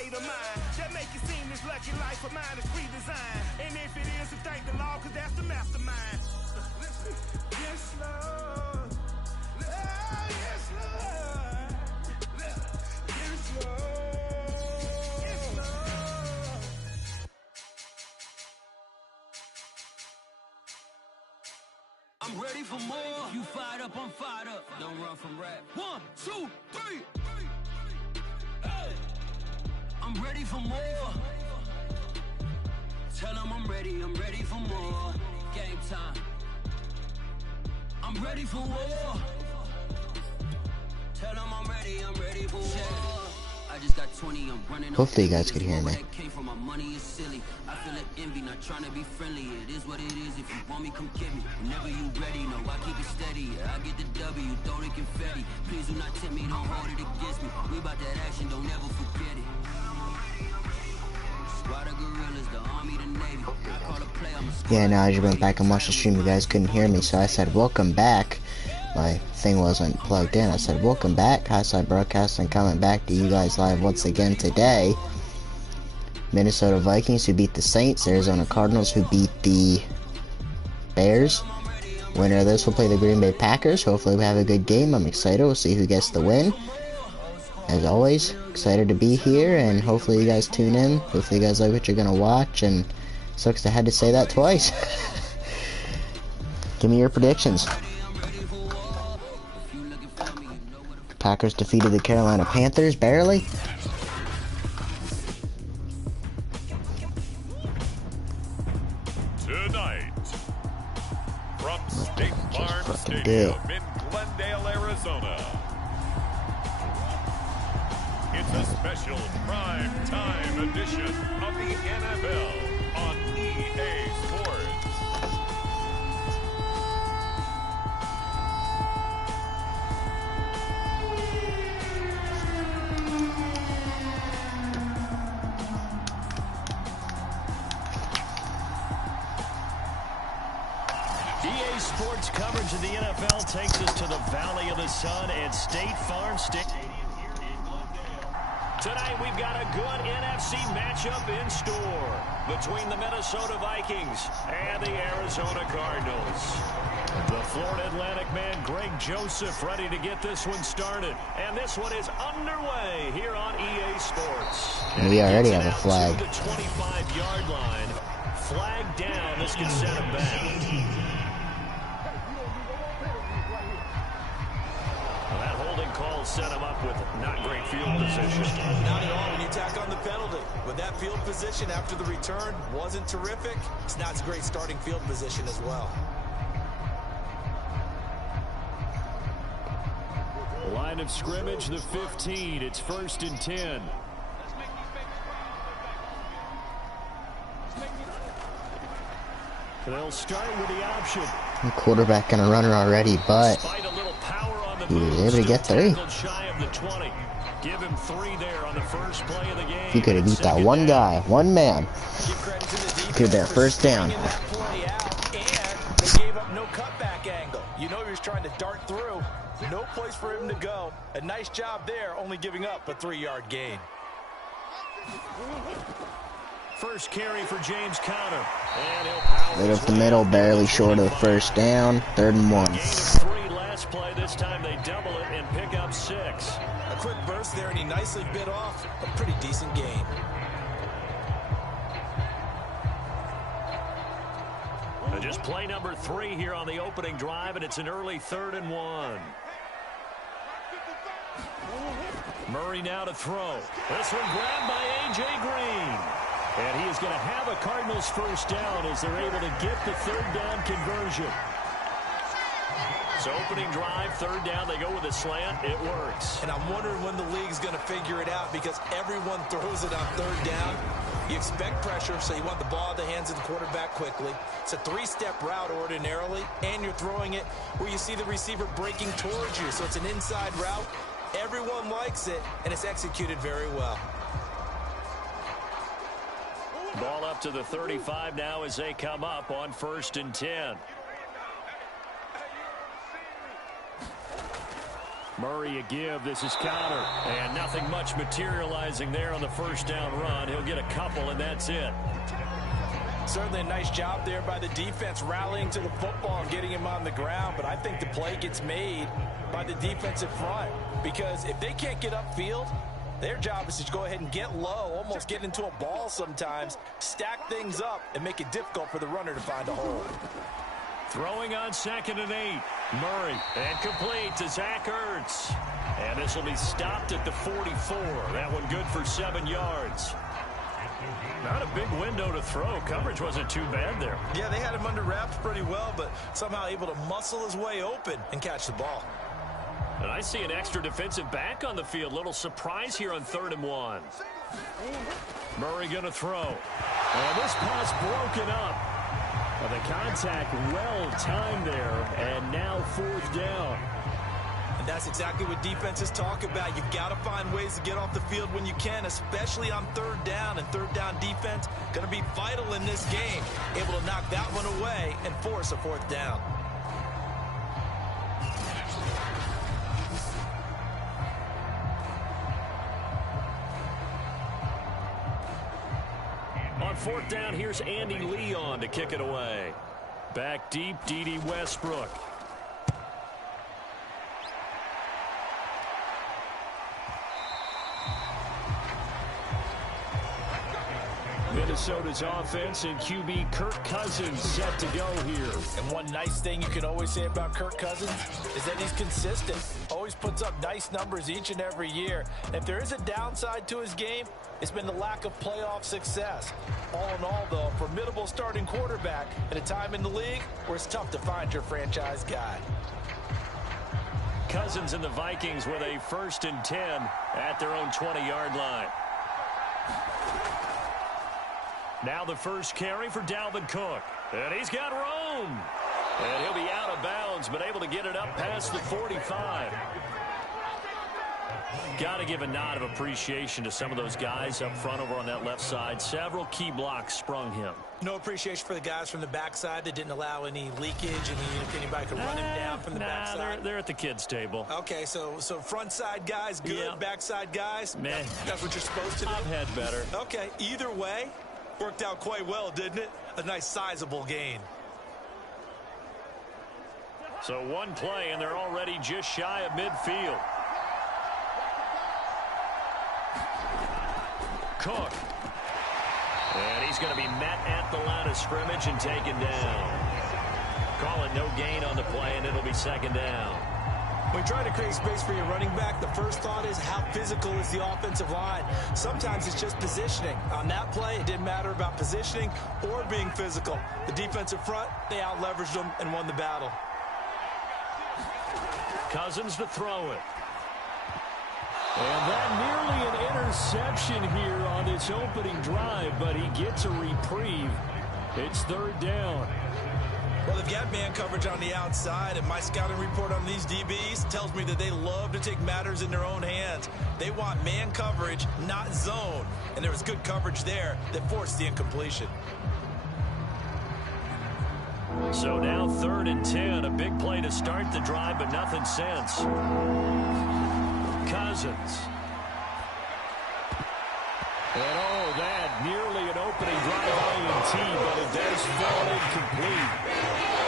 state of mind that make it seem this lucky life of mine is pre-designed. And if it is, then thank the Lord, cause that's the mastermind. Yes, Lord. Yes, Lord. Yes, Lord. Yes, Lord. I'm ready for more. You fired up, I'm fired up. Don't run from rap. 1, 2, 3. Hey. I'm ready for more. Tell them I'm ready for more. Game time. I'm ready for war. Tell them I'm ready for war. I just got 20, I'm running. Hopefully you guys could hear me. Came from my money is silly. I feel it envy, not trying to be friendly. It is what it is. If you want me, come get me. Whenever you ready, no, I keep it steady. I get the W, throw the confetti. Please do not tempt me, don't hold it against me. We about that action, don't ever forget it. Squad of gorillas, the army, the navy. I call a play, I'm a squad. Yeah, now as you went back and watched the stream, you guys couldn't hear me, so I said welcome back. My thing wasn't plugged in. I said welcome back. Highside Broadcasting coming back to you guys live once again today. Minnesota Vikings who beat the Saints. Arizona Cardinals who beat the Bears. Winner of this will play the Green Bay Packers. Hopefully we have a good game. I'm excited. We'll see who gets the win. As always, excited to be here, and hopefully you guys tune in. Hopefully you guys like what you're going to watch, and sucks I had to say that twice. Give me your predictions. Packers defeated the Carolina Panthers, barely. Tonight, from State Farm Stadium in Glendale, Arizona, it's a special prime time edition of the NFL on EA Sports. EA Sports coverage of the NFL takes us to the Valley of the Sun and State Farm Stadium here in Glendale. Tonight we've got a good NFC matchup in store between the Minnesota Vikings and the Arizona Cardinals. The Florida Atlantic man Greg Joseph ready to get this one started. And this one is underway here on EA Sports. We already have a flag. To the 25-yard line. Flag down. This can set him back. That holding call set him up with not great field position. Not at all when you tack on the penalty. With that field position after the return wasn't terrific, it's not a great starting field position as well. Line of scrimmage, the 15. It's 1st and 10. They'll start with the option. The quarterback and a runner already, but he was able to get 3. Give him 3 there on the first play of the game. He could have beat that one guy, one man. Could have been first down. And they gave up no cutback angle. You know he was trying to dart through. No place for him to go. A nice job there, only giving up a 3-yard gain. First carry for James Conner. Right up the middle, barely short of the first down. 3rd and 1. 3 last play. This time they double it and pick up 6. A quick burst there, and he nicely bit off a pretty decent gain. Just play number 3 here on the opening drive, and it's an early 3rd and 1. Murray now to throw. This one grabbed by A.J. Green. And he is going to have a Cardinals first down as they're able to get the 3rd down conversion. So opening drive, 3rd down, they go with a slant. It works. And I'm wondering when the league's going to figure it out because everyone throws it on 3rd down. You expect pressure, so you want the ball in the hands of the quarterback quickly. It's a 3-step route ordinarily, and you're throwing it where you see the receiver breaking towards you. So it's an inside route. Everyone likes it, and it's executed very well. Ball up to the 35 now as they come up on 1st and 10. Murray a give. This is counter. And nothing much materializing there on the first down run. He'll get a couple, and that's it. Certainly a nice job there by the defense rallying to the football and getting him on the ground. But I think the play gets made by the defensive front. Because if they can't get upfield, their job is to go ahead and get low, almost get into a ball sometimes, stack things up, and make it difficult for the runner to find a hole. Throwing on 2nd and 8. Murray, and complete to Zach Ertz. And this will be stopped at the 44. That one good for 7 yards. Not a big window to throw. Coverage wasn't too bad there. Yeah, they had him under wraps pretty well, but somehow able to muscle his way open and catch the ball. And I see an extra defensive back on the field. Little surprise here on 3rd and 1. Murray going to throw. And this pass broken up. Well, the contact well timed there, and now 4th down. And that's exactly what defenses talk about. You've got to find ways to get off the field when you can, especially on 3rd down. And 3rd down defense going to be vital in this game. Able to knock that one away and force a 4th down. On 4th down, here's Andy Leon to kick it away. Back deep, D.D. Westbrook. Minnesota's offense and QB Kirk Cousins set to go here. And one nice thing you can always say about Kirk Cousins is that he's consistent. Always puts up nice numbers each and every year. And if there is a downside to his game, it's been the lack of playoff success. All in all, though, a formidable starting quarterback at a time in the league where it's tough to find your franchise guy. Cousins and the Vikings with a 1st and 10 at their own 20-yard line. Now the first carry for Dalvin Cook. And he's got room. And he'll be out of bounds, but able to get it up past the 45. Got to give a nod of appreciation to some of those guys up front over on that left side. Several key blocks sprung him. No appreciation for the guys from the backside that didn't allow any leakage, and if anybody could run him down from the backside. They're at the kids' table. Okay, so front side guys good, yeah. Backside guys, man, that's what you're supposed to do. I've had better. Okay, either way, worked out quite well, didn't it? A nice sizable gain. So one play, and they're already just shy of midfield. Cook. And he's going to be met at the line of scrimmage and taken down. Call it no gain on the play, and it'll be 2nd down. When trying to create space for your running back, the first thought is how physical is the offensive line. Sometimes it's just positioning. On that play, it didn't matter about positioning or being physical. The defensive front, they out-leveraged them and won the battle. Cousins to throw it. And that nearly an interception here on this opening drive, but he gets a reprieve. It's 3rd down. Well, they've got man coverage on the outside, and my scouting report on these DBs tells me that they love to take matters in their own hands. They want man coverage, not zone. And there was good coverage there that forced the incompletion. So now 3rd and 10, a big play to start the drive, but nothing since. Cousins. And oh, that nearly an opening drive INT, but it does fall incomplete.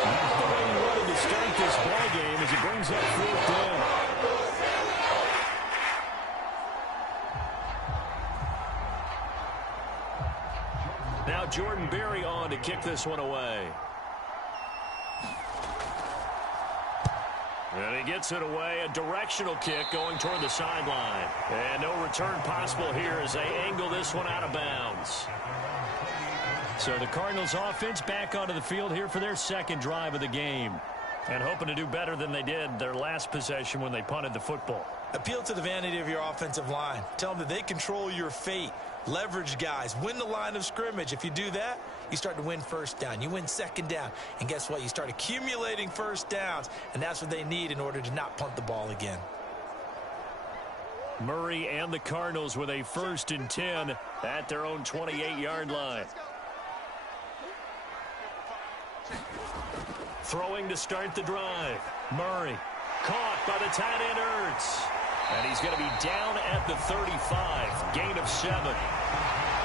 Not the way he wanted to start this ball game as it brings up 4th down. Now Jordan Berry on to kick this one away. And he gets it away, a directional kick going toward the sideline. And no return possible here as they angle this one out of bounds. So the Cardinals offense back onto the field here for their 2nd drive of the game. And hoping to do better than they did their last possession when they punted the football. Appeal to the vanity of your offensive line. Tell them that they control your fate. Leverage guys. Win the line of scrimmage. If you do that, you start to win 1st down. You win 2nd down. And guess what? You start accumulating 1st downs. And that's what they need in order to not punt the ball again. Murray and the Cardinals with a 1st and 10 at their own 28-yard line. Throwing to start the drive. Murray. Caught by the tight end, Ertz. And he's going to be down at the 35. Gain of 7.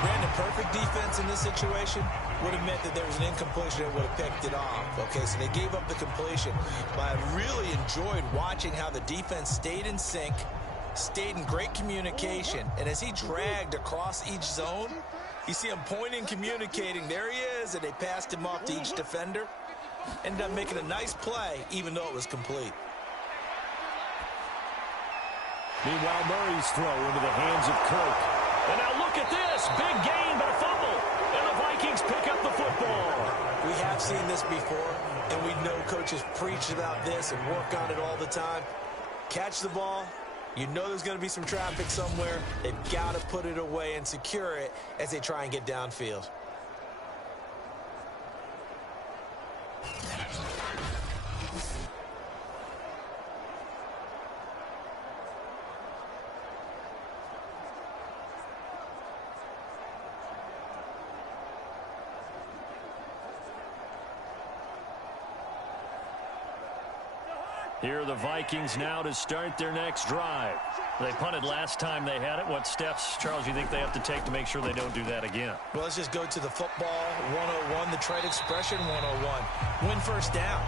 Brandon, perfect defense in this situation would have meant that there was an incompletion that would have picked it off. Okay, so they gave up the completion. But I really enjoyed watching how the defense stayed in sync, stayed in great communication. And as he dragged across each zone, you see him pointing, communicating. There he is, and they passed him off to each defender. Ended up making a nice play, even though it was complete. Meanwhile, Murray's throw into the hands of Kirk. And now look at this. Big gain, but a fumble. And the Vikings pick up the football. We have seen this before, and we know coaches preach about this and work on it all the time. Catch the ball. You know there's going to be some traffic somewhere. They've got to put it away and secure it as they try and get downfield. Here are the Vikings now to start their next drive. They punted last time they had it. What steps, Charles, you think they have to take to make sure they don't do that again? Well, let's just go to the football 101, the trade expression 101. Win first down.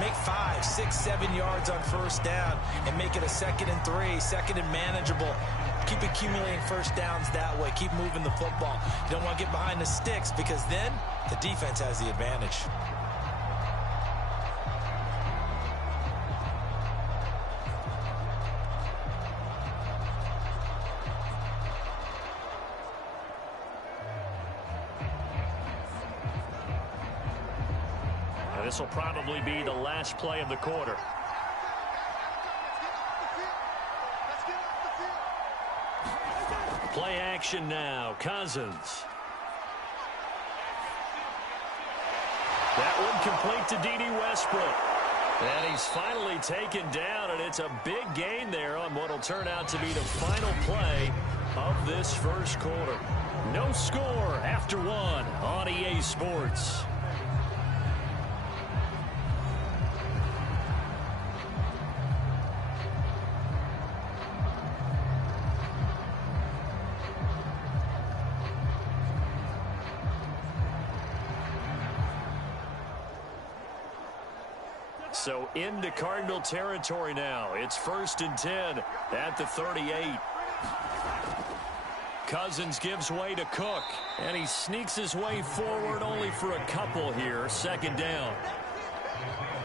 Make 5, 6, 7 yards on first down and make it a 2nd and 3, 2nd and manageable. Keep accumulating first downs that way. Keep moving the football. You don't want to get behind the sticks because then the defense has the advantage. This will probably be the last play of the quarter. Play action now. Cousins. That one complete to D.D. Westbrook. And he's finally taken down, and it's a big gain there on what will turn out to be the final play of this first quarter. No score after 1 on EA Sports. So into Cardinal territory now. It's 1st and 10 at the 38. Cousins gives way to Cook, and he sneaks his way forward only for a couple here. 2nd down.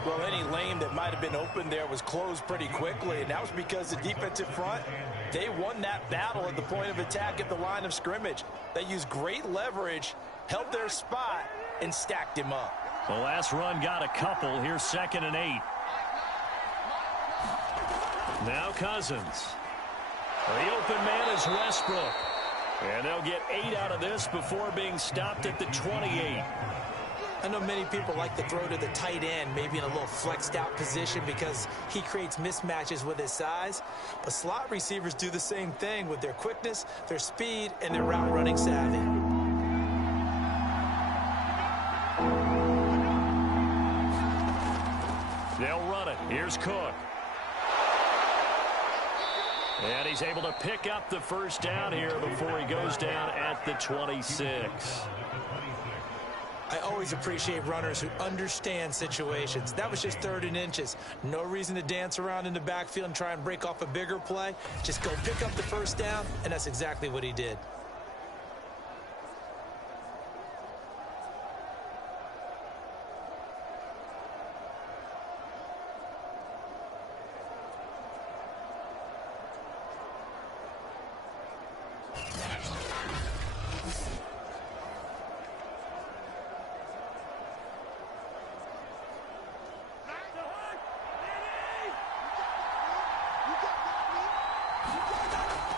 Well, any lane that might have been open there was closed pretty quickly, and that was because the defensive front, they won that battle at the point of attack at the line of scrimmage. They used great leverage, held their spot, and stacked him up. The last run got a couple. Here's 2nd and 8. Now Cousins. The open man is Westbrook. And they'll get 8 out of this before being stopped at the 28. I know many people like to throw to the tight end, maybe in a little flexed out position because he creates mismatches with his size. But slot receivers do the same thing with their quickness, their speed, and their route running savvy. They'll run it. Here's Cook. And he's able to pick up the first down here before he goes down at the 26. I always appreciate runners who understand situations. That was just 3rd and inches. No reason to dance around in the backfield and try and break off a bigger play. Just go pick up the first down, and that's exactly what he did.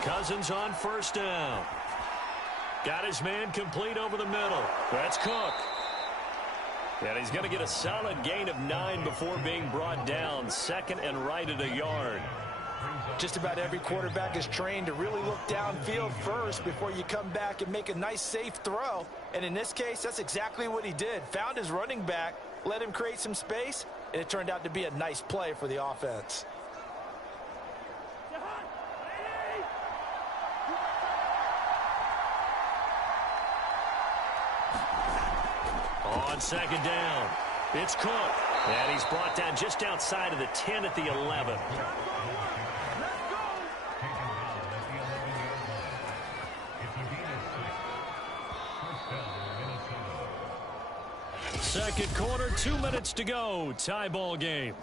Cousins on first down. Got his man complete over the middle. That's Cook. And he's going to get a solid gain of 9 before being brought down. 2nd and right at a yard. Just about every quarterback is trained to really look downfield first before you come back and make a nice, safe throw. And in this case, that's exactly what he did. Found his running back, let him create some space, and it turned out to be a nice play for the offense. On second down, it's Cook. And he's brought down just outside of the 10 at the 11. Second quarter, 2 minutes to go. Tie ball game.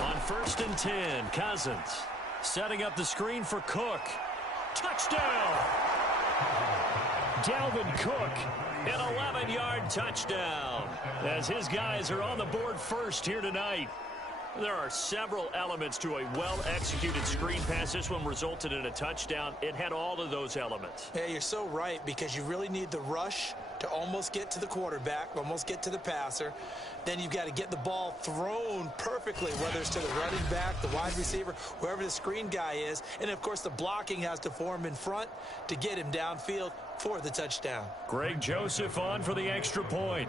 On 1st and 10, Cousins setting up the screen for Cook. Touchdown! Dalvin Cook, an 11-yard touchdown. As his guys are on the board first here tonight. There are several elements to a well-executed screen pass. This one resulted in a touchdown. It had all of those elements. Yeah, you're so right, because you really need the rush to almost get to the quarterback, almost get to the passer. Then you've got to get the ball thrown perfectly, whether it's to the running back, the wide receiver, whoever the screen guy is. And, of course, the blocking has to form in front to get him downfield for the touchdown. Greg Joseph on for the extra point.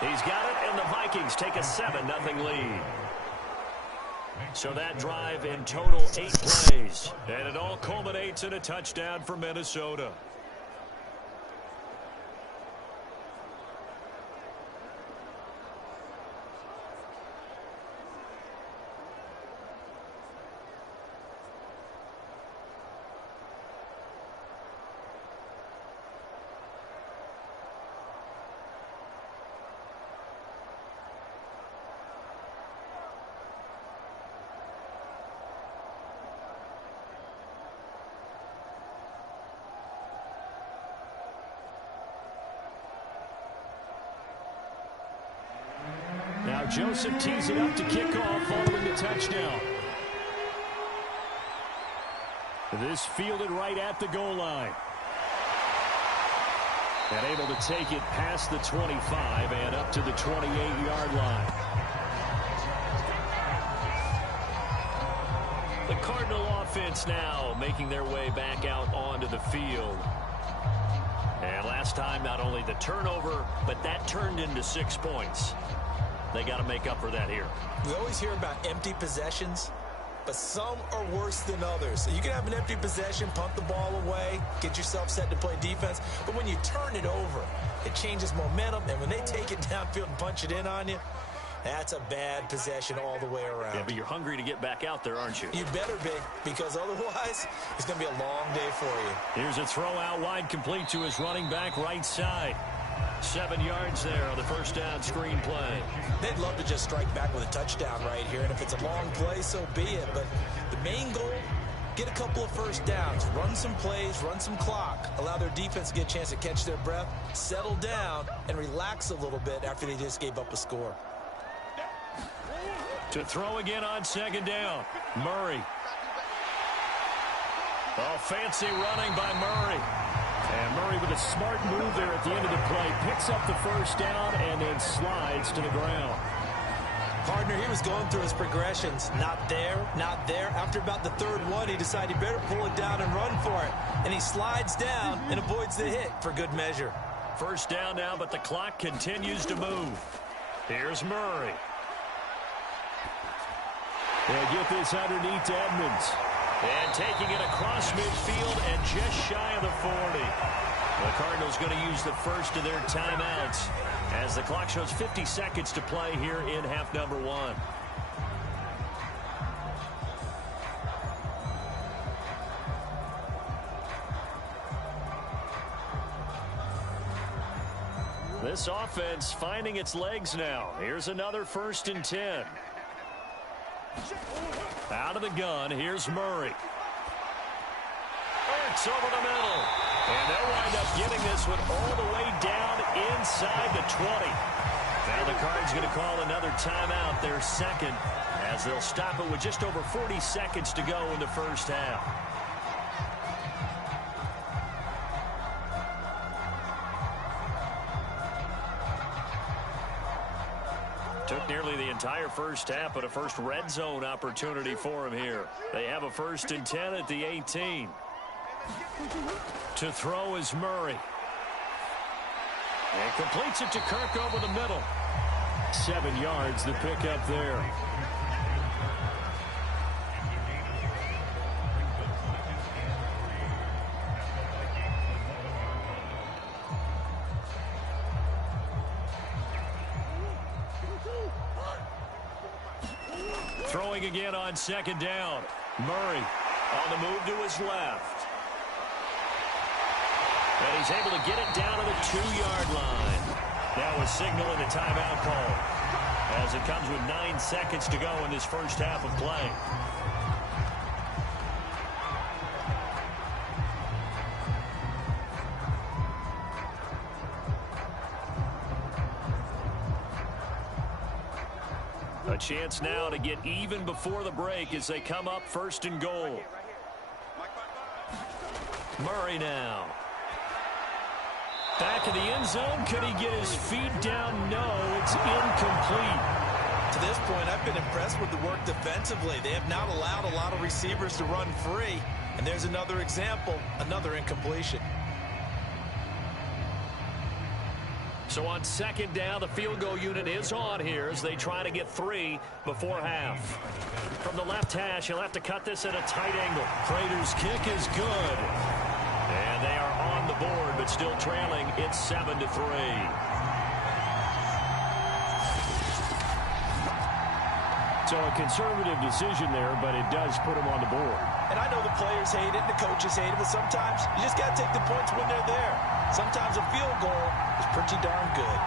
He's got it, and the Vikings take a 7-0 lead. So that drive in total 8 plays. And it all culminates in a touchdown for Minnesota. Now Joseph tees it up to kick off following the touchdown. This fielded right at the goal line. And able to take it past the 25 and up to the 28-yard line. The Cardinal offense now making their way back out onto the field. And last time, not only the turnover, but that turned into 6 points. They got to make up for that here. We always hear about empty possessions, but some are worse than others. So you can have an empty possession, punt the ball away, get yourself set to play defense. But when you turn it over, it changes momentum. And when they take it downfield and punch it in on you, that's a bad possession all the way around. Yeah, but you're hungry to get back out there, aren't you? You better be, because otherwise it's going to be a long day for you. Here's a throw out wide, complete to his running back right side. 7 yards there on the first down screen play. They'd love to just strike back with a touchdown right here, and if it's a long play, so be it. But the main goal, get a couple of first downs, run some plays, run some clock, allow their defense to get a chance to catch their breath, settle down, and relax a little bit after they just gave up a score. To throw again on second down, Murray. Oh, fancy running by Murray. And Murray with a smart move there at the end of the play. Picks up the first down and then slides to the ground. Partner, he was going through his progressions. Not there, not there. After about the third one, he decided he better pull it down and run for it. And he slides down and avoids the hit for good measure. First down now, but the clock continues to move. Here's Murray. They'll get this underneath to Edmonds. And taking it across midfield and just shy of the 40. The Cardinals going to use the first of their timeouts as the clock shows 50 seconds to play here in half number 1. This offense finding its legs now. Here's another 1st and 10. Out of the gun, here's Murray. It's over the middle. And they'll wind up getting this one all the way down inside the 20. Now the Cards going to call another timeout, their second, as they'll stop it with just over 40 seconds to go in the first half. Took nearly the entire first half, but a first red zone opportunity for him here. They have a 1st and 10 at the 18. To throw is Murray. And completes it to Kirk over the middle. 7 yards the pickup there. Throwing again on 2nd down. Murray on the move to his left. And he's able to get it down to the 2-yard line. Now a signal and a timeout call, as it comes with 9 seconds to go in this first half of play. A chance now to get even before the break as they come up 1st and goal. Murray now. Back in the end zone. Could he get his feet down? No, it's incomplete. To this point, I've been impressed with the work defensively. They have not allowed a lot of receivers to run free. And there's another example, another incompletion. So on 2nd down, the field goal unit is on here as they try to get 3 before half. From the left hash, he'll have to cut this at a tight angle. Prater's kick is good. And they are on the board, but still trailing. It's 7-3. So a conservative decision there, but it does put him on the board. And I know the players hate it and the coaches hate it, but sometimes you just got to take the points when they're there. Sometimes a field goal is pretty darn good.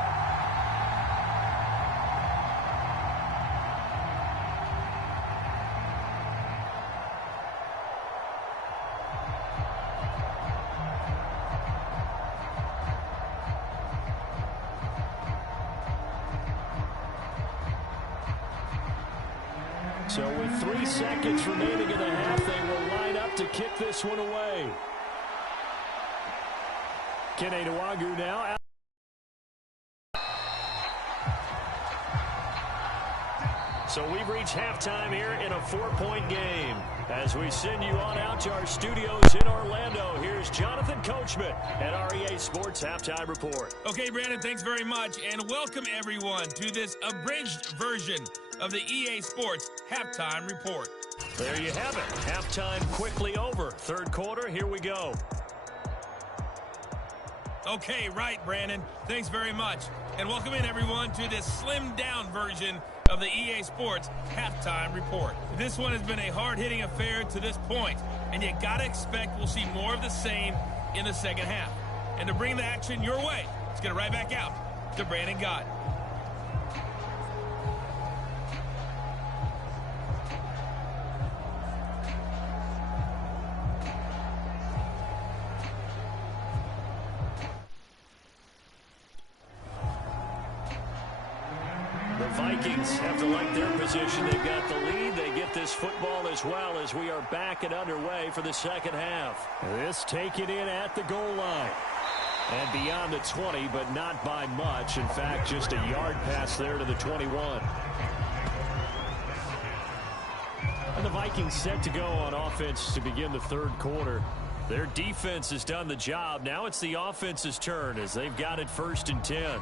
So with 3 seconds remaining in the half, they will line up to kick this one away. Kene Nwangwu now. So we've reached halftime here in a 4-point game. As we send you on out to our studios in Orlando, here's Jonathan Coachman at REA Sports Halftime Report. Okay, Brandon, thanks very much, and welcome everyone to this abridged version of the EA Sports Halftime Report. There you have it. Halftime quickly over. 3rd quarter, here we go. Okay, right, Brandon. Thanks very much. And welcome in, everyone, to this slimmed-down version of the EA Sports Halftime Report. This one has been a hard-hitting affair to this point, and you got to expect we'll see more of the same in the 2nd half. And to bring the action your way, let's get it right back out to Brandon Gott. The Vikings have to like their position. They've got the lead. They get this football as well as we are back and underway for the 2nd half. This taken in at the goal line. And beyond the 20, but not by much. In fact, just a yard pass there to the 21. And the Vikings set to go on offense to begin the 3rd quarter. Their defense has done the job. Now it's the offense's turn as they've got it 1st and 10.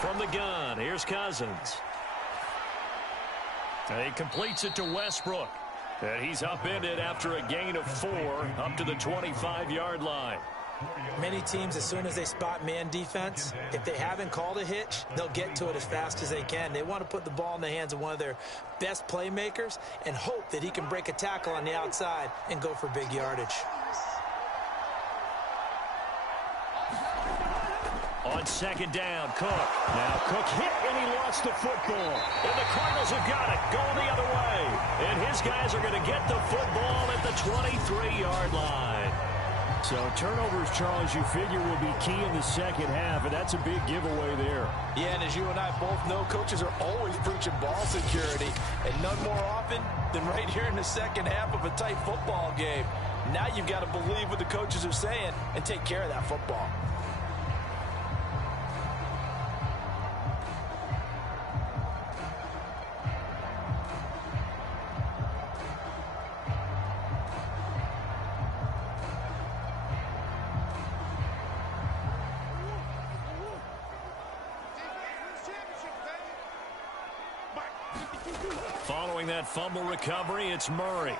From the gun, here's Cousins. He completes it to Westbrook. And he's upended after a gain of 4 up to the 25-yard line. Many teams, as soon as they spot man defense, if they haven't called a hitch, they'll get to it as fast as they can. They want to put the ball in the hands of one of their best playmakers and hope that he can break a tackle on the outside and go for big yardage. On 2nd down, Cook. Now Cook hit and he lost the football. And the Cardinals have got it going the other way. And his guys are going to get the football at the 23-yard line. So turnovers, Charles, you figure will be key in the second half, and that's a big giveaway there. Yeah, and as you and I both know, coaches are always preaching ball security, and none more often than right here in the second half of a tight football game. Now you've got to believe what the coaches are saying and take care of that football. Following that fumble recovery, it's Murray.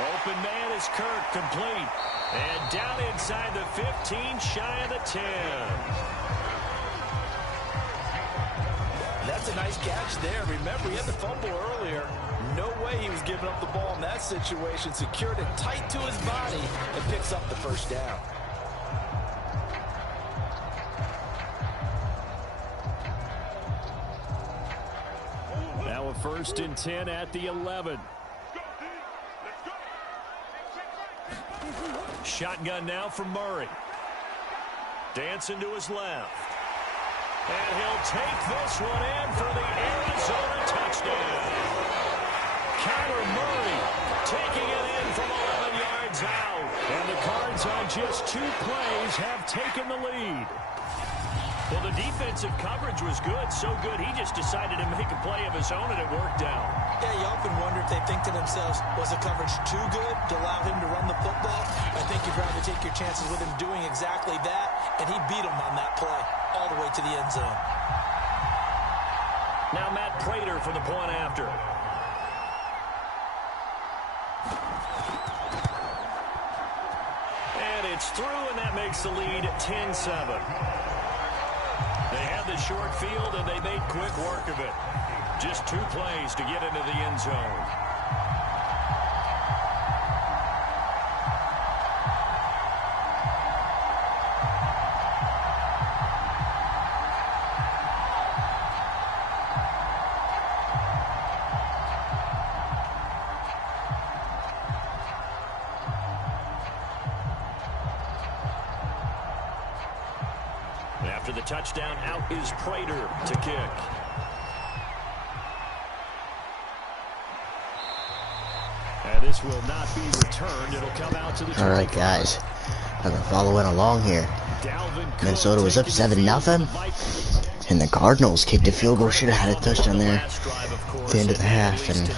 Open man is Kirk, complete. And down inside the 15, shy of the 10. That's a nice catch there. Remember, he had the fumble earlier. No way he was giving up the ball in that situation. Secured it tight to his body and picks up the first down. Now a 1st and 10 at the 11. Shotgun now from Murray. Dancing to his left. And he'll take this one in for the Arizona touchdown. Kyler Murray taking it in from 11 yards out. And the Cards on just 2 plays have taken the lead. Well, the defensive coverage was good, so good he just decided to make a play of his own, and it worked out. Yeah, you often wonder if they think to themselves, was the coverage too good to allow him to run the football? I think you'd rather take your chances with him doing exactly that, and he beat him on that play all the way to the end zone. Now Matt Prater for the point after. And it's through, and that makes the lead 10-7. They had the short field, and they made quick work of it. Just 2 plays to get into the end zone. After the touchdown, out is Prater to kick. And this will not be returned. It'll come out to the 25. All right, guys. I've been following along here. Minnesota was up 7-0. And the Cardinals kicked a field goal. Should have had a touchdown there at the end of the half. And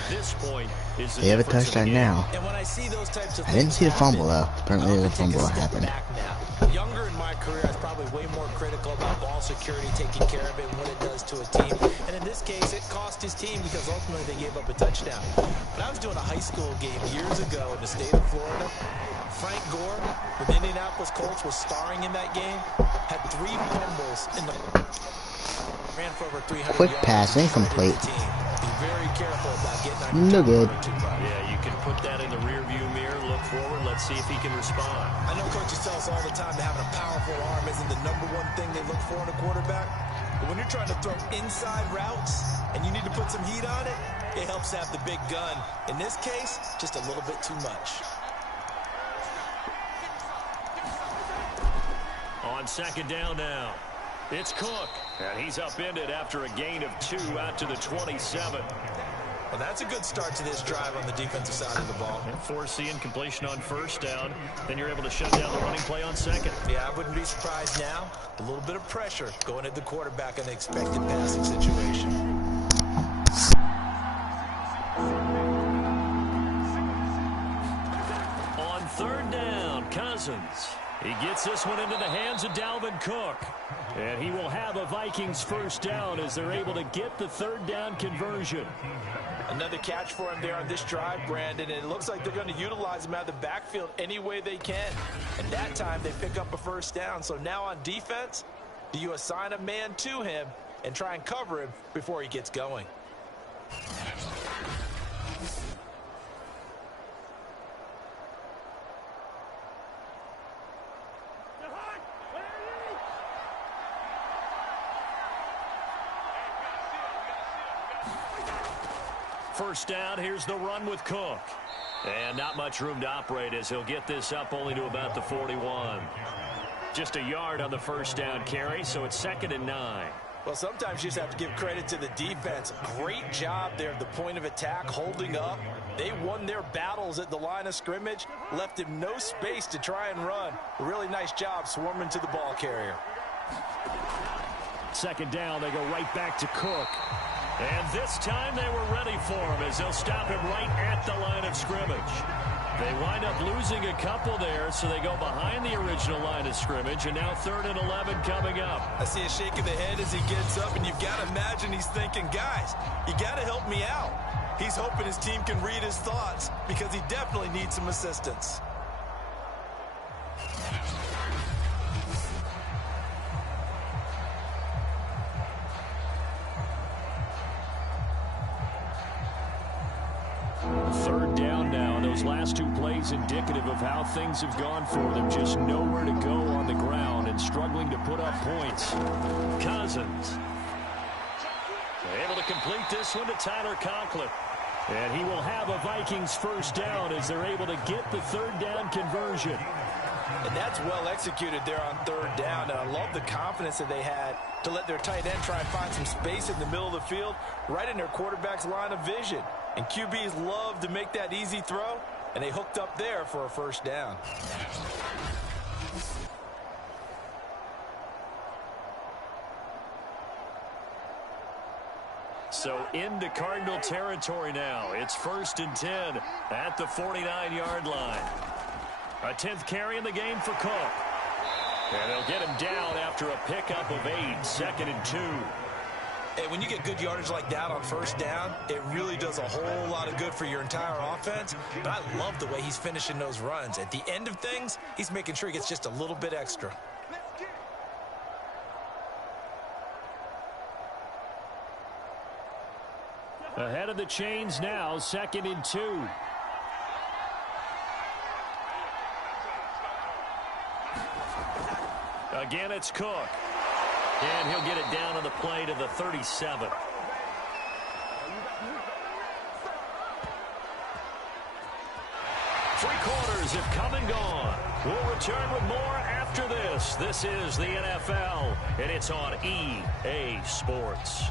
they have a touchdown now. I didn't see the fumble, though. Apparently there's a fumble that happened. Younger in my career, I was probably way more critical about ball security, taking care of it, and what it does to a team. And in this case, it cost his team because ultimately they gave up a touchdown. But I was doing a high school game years ago in the state of Florida. Frank Gore, with the Indianapolis Colts, was starring in that game. Had 3 fumbles in the... Ran for over 300 Quick yards. pass, incomplete. Be very careful about getting on No good. Yeah, you can put that in the rearview mirror, look forward, let's see if he can respond. I know coaches tell us all the time that having a powerful arm isn't the #1 thing they look for in a quarterback. But when you're trying to throw inside routes and you need to put some heat on it, it helps have the big gun. In this case, just a little bit too much. On 2nd down now, it's Cook. And he's upended after a gain of 2 out to the 27. Well, that's a good start to this drive on the defensive side of the ball. And force the incompletion on 1st down. Then you're able to shut down the running play on 2nd. Yeah, I wouldn't be surprised now. A little bit of pressure going at the quarterback in the expected passing situation. On 3rd down, Cousins. He gets this one into the hands of Dalvin Cook. And he will have a Vikings 1st down as they're able to get the 3rd down conversion. Another catch for him there on this drive, Brandon, and it looks like they're going to utilize him out of the backfield any way they can. And that time they pick up a 1st down. So now on defense, do you assign a man to him and try and cover him before he gets going? First down, here's the run with Cook. And not much room to operate as he'll get this up only to about the 41. Just a yard on the first down carry, so it's 2nd and 9. Well, sometimes you just have to give credit to the defense. Great job there at the point of attack, holding up. They won their battles at the line of scrimmage, left him no space to try and run. A really nice job swarming to the ball carrier. 2nd down, they go right back to Cook. And this time they were ready for him as they'll stop him right at the line of scrimmage. They wind up losing a couple there, so they go behind the original line of scrimmage, and now 3rd and 11 coming up. I see a shake of the head as he gets up, and you've got to imagine he's thinking, guys, you got to help me out. He's hoping his team can read his thoughts because he definitely needs some assistance. Third down now, and those last 2 plays indicative of how things have gone for them. Just nowhere to go on the ground and struggling to put up points. Cousins able to complete this one to Tyler Conklin. And he will have a Vikings first down as they're able to get the 3rd down conversion. And that's well executed there on 3rd down. And I love the confidence that they had to let their tight end try and find some space in the middle of the field, right in their quarterback's line of vision. And QBs love to make that easy throw, and they hooked up there for a first down. So into Cardinal territory now. It's 1st and 10 at the 49-yard line. A 10th carry in the game for Cook. And they'll get him down after a pickup of 8, 2nd and 2. Hey, when you get good yardage like that on first down, it really does a whole lot of good for your entire offense. But I love the way he's finishing those runs. At the end of things, he's making sure he gets just a little bit extra. Ahead of the chains now, 2nd and 2. Again, it's Cook. And he'll get it down on the play to the 37. Three quarters have come and gone. We'll return with more after this. This is the NFL, and it's on EA Sports.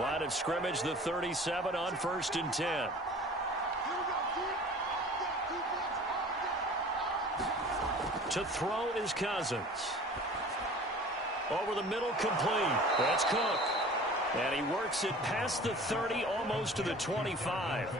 Line of scrimmage, the 37 on 1st and 10. To throw is Cousins. Over the middle, complete. That's Cook. And he works it past the 30, almost to the 25.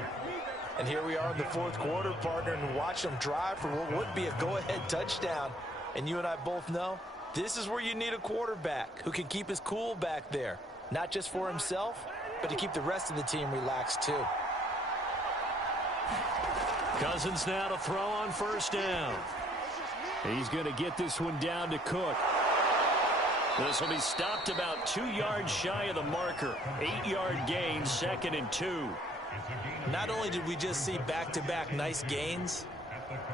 And here we are in the 4th quarter, partner, and watch them drive for what would be a go-ahead touchdown. And you and I both know this is where you need a quarterback who can keep his cool back there. Not just for himself, but to keep the rest of the team relaxed too. Cousins now to throw on 1st down. He's going to get this one down to Cook. This will be stopped about 2 yards shy of the marker. 8-yard gain, 2nd and 2. Not only did we just see back-to-back nice gains,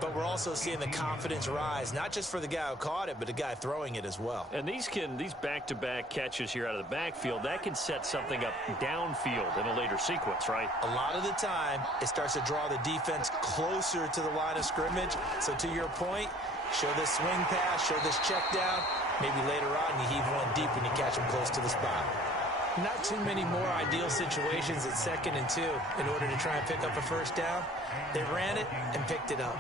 but we're also seeing the confidence rise, not just for the guy who caught it, but the guy throwing it as well. And these back-to-back catches here out of the backfield, that can set something up downfield in a later sequence, right? A lot of the time, it starts to draw the defense closer to the line of scrimmage. So to your point, show this swing pass, show this check down. Maybe later on, you heave one deep and you catch them close to the spot. Not too many more ideal situations at 2nd and 2 in order to try and pick up a first down. They ran it and picked it up.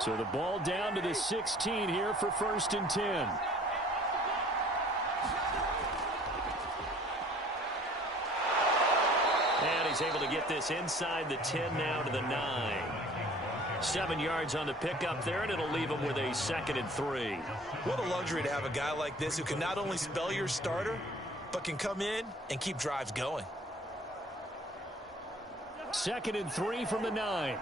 So the ball down to the 16 here for 1st and 10. And he's able to get this inside the 10 now to the 9. 7 yards on the pickup there, and it'll leave him with a 2nd and 3. What a luxury to have a guy like this who can not only spell your starter, but can come in and keep drives going. 2nd and 3 from the 9.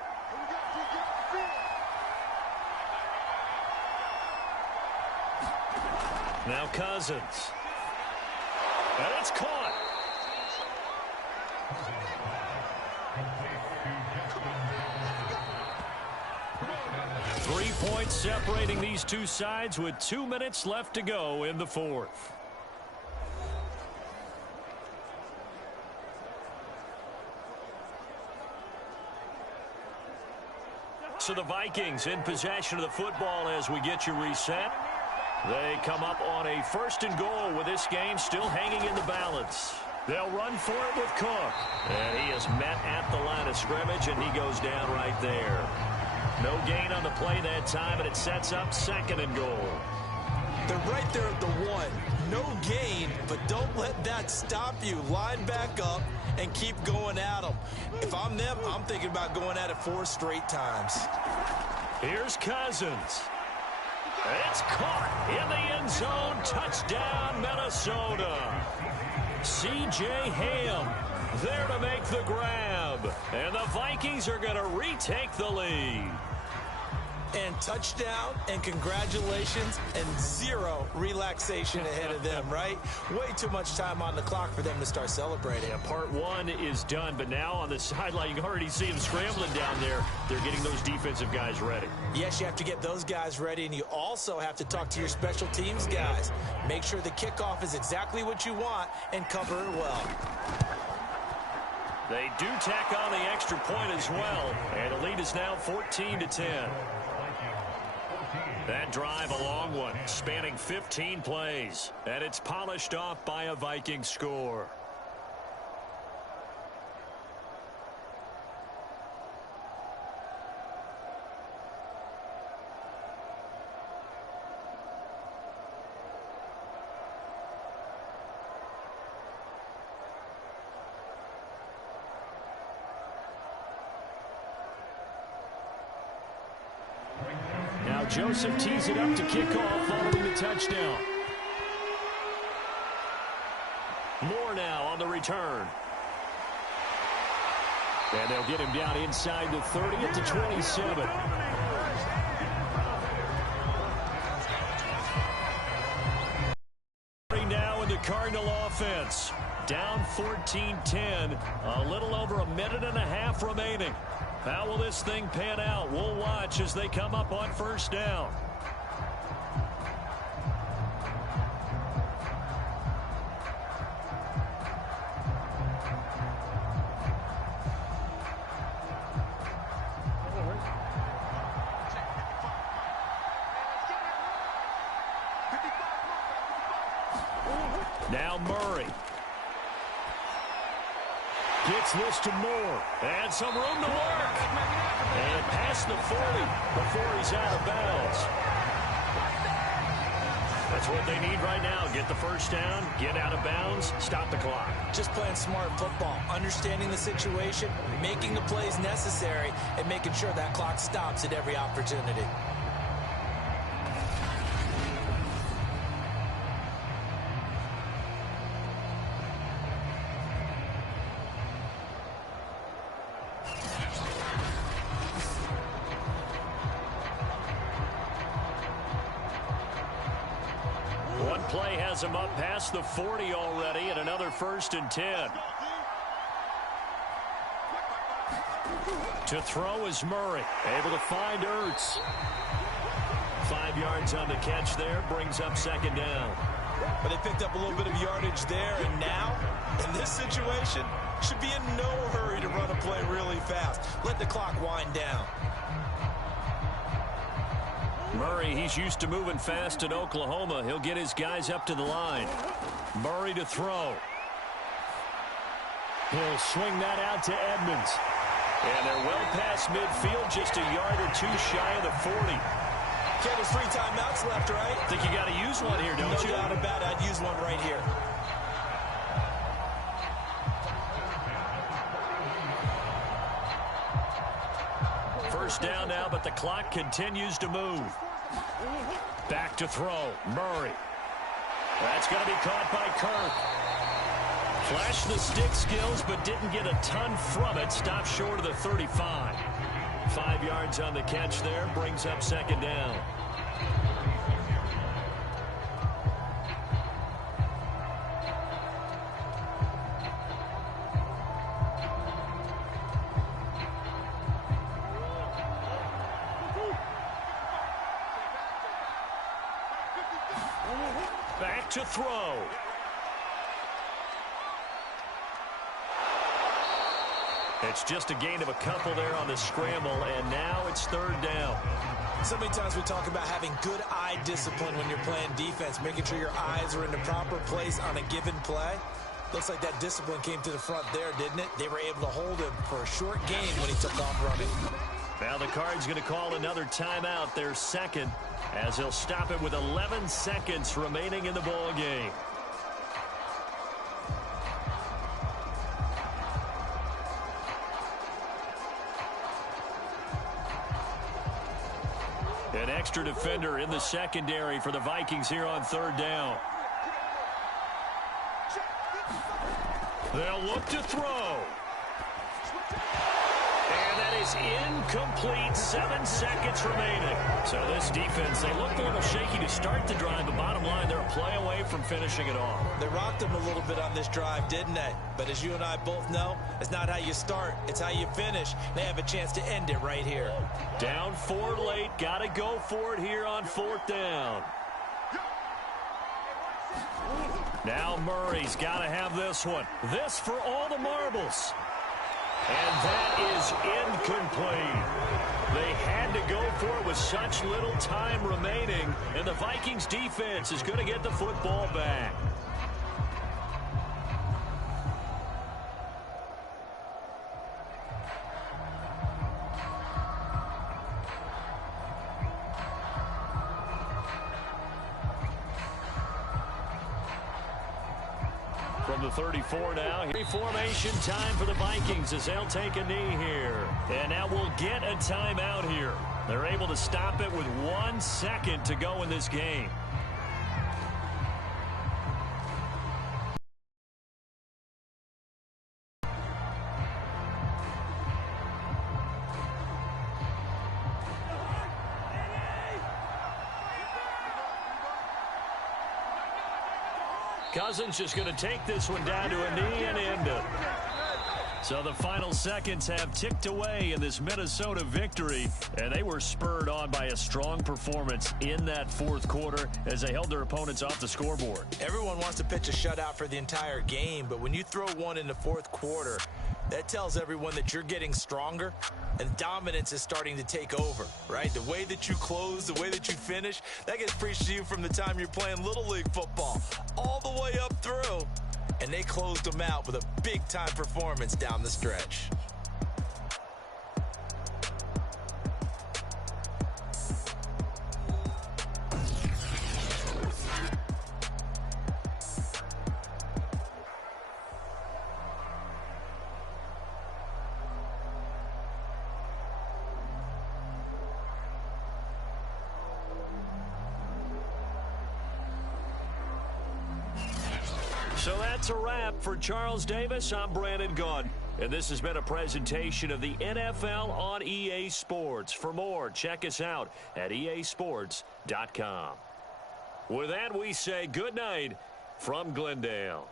Now Cousins. And it's caught. points separating these two sides with 2 minutes left to go in the fourth. So the Vikings in possession of the football as we get you reset. They come up on a 1st and goal with this game still hanging in the balance. They'll run for it with Cook. And he is met at the line of scrimmage, and he goes down right there. No gain on the play that time, and it sets up 2nd and goal. They're right there at the 1. No gain, but don't let that stop you. Line back up and keep going at them. If I'm them, I'm thinking about going at it 4 straight times. Here's Cousins. It's caught in the end zone. Touchdown, Minnesota. C.J. Ham there to make the grab. And the Vikings are going to retake the lead. And touchdown and congratulations and 0 relaxation ahead of them, right? Way too much time on the clock for them to start celebrating. Yeah, part 1 is done, but now on the sideline, you can already see them scrambling down there. They're getting those defensive guys ready. Yes, you have to get those guys ready, and you also have to talk to your special teams guys. Make sure the kickoff is exactly what you want and cover it well. They do tack on the extra point as well, and the lead is now 14-10. That drive, a long one, spanning 15 plays, and it's polished off by a Viking score. Joseph tees it up to kick off following the touchdown. Moore now on the return. And they'll get him down inside the 30 at the 27. Now in the Cardinal offense. Down 14-10. A little over a minute and a half remaining. How will this thing pan out? We'll watch as they come up on 1st down. Now Murray. Gets this to Moore. And some room to work. And past the 40 before he's out of bounds. That's what they need right now. Get the 1st down, get out of bounds, stop the clock. Just playing smart football, understanding the situation, making the plays necessary, and making sure that clock stops at every opportunity. Play has him up past the 40 already, and another 1st and 10. To throw is Murray. Able to find Ertz. 5 yards on the catch there, brings up 2nd down. But they picked up a little bit of yardage there, and now, in this situation, should be in no hurry to run a play really fast. Let the clock wind down. Murray, he's used to moving fast in Oklahoma. He'll get his guys up to the line. Murray to throw. He'll swing that out to Edmonds. And they're well past midfield, just a yard or 2 shy of the 40. Ken, there's 3 timeouts left, right? I think you got to use one here, don't you? No doubt about it. I'd use one right here. First down now, but the clock continues to move. Back to throw. Murray. That's going to be caught by Kirk. Flashed the stick skills, but didn't get a ton from it. Stopped short of the 35. 5 yards on the catch there. Brings up 2nd down. Back to throw. It's just a gain of a couple there on the scramble, and now it's third down. So many times we talk about having good eye discipline when you're playing defense, making sure your eyes are in the proper place on a given play. Looks like that discipline came to the front there, didn't it? They were able to hold him for a short game when he took off running. Now the Cards going to call another timeout, their second, as they'll stop it with 11 seconds remaining in the ball game. An extra defender in the secondary for the Vikings here on third down. They'll look to throw. And that is incomplete. 7 seconds remaining. So this defense, they looked a little shaky to start the drive, but bottom line, they're a play away from finishing it off. They rocked them a little bit on this drive, didn't they? But as you and I both know, it's not how you start, it's how you finish. They have a chance to end it right here. Down 4 late. Got to go for it here on fourth down. Now Murray's got to have this one. This for all the marbles. And that is incomplete. They had to go for it with such little time remaining, and the Vikings defense is going to get the football back. From the 34 now, formation time for the Vikings as they'll take a knee here. And now we'll get a timeout here. They're able to stop it with 1 second to go in this game. Cousins just going to take this one down to a knee and end it. So the final seconds have ticked away in this Minnesota victory, and they were spurred on by a strong performance in that fourth quarter as they held their opponents off the scoreboard. Everyone wants to pitch a shutout for the entire game, but when you throw one in the fourth quarter, that tells everyone that you're getting stronger and dominance is starting to take over, right? The way that you close, the way that you finish, that gets preached to you from the time you're playing Little League football all the way up through. And they closed them out with a big-time performance down the stretch. So that's a wrap for Charles Davis. I'm Brandon Gunn, and this has been a presentation of the NFL on EA Sports. For more, check us out at easports.com. With that, we say good night from Glendale.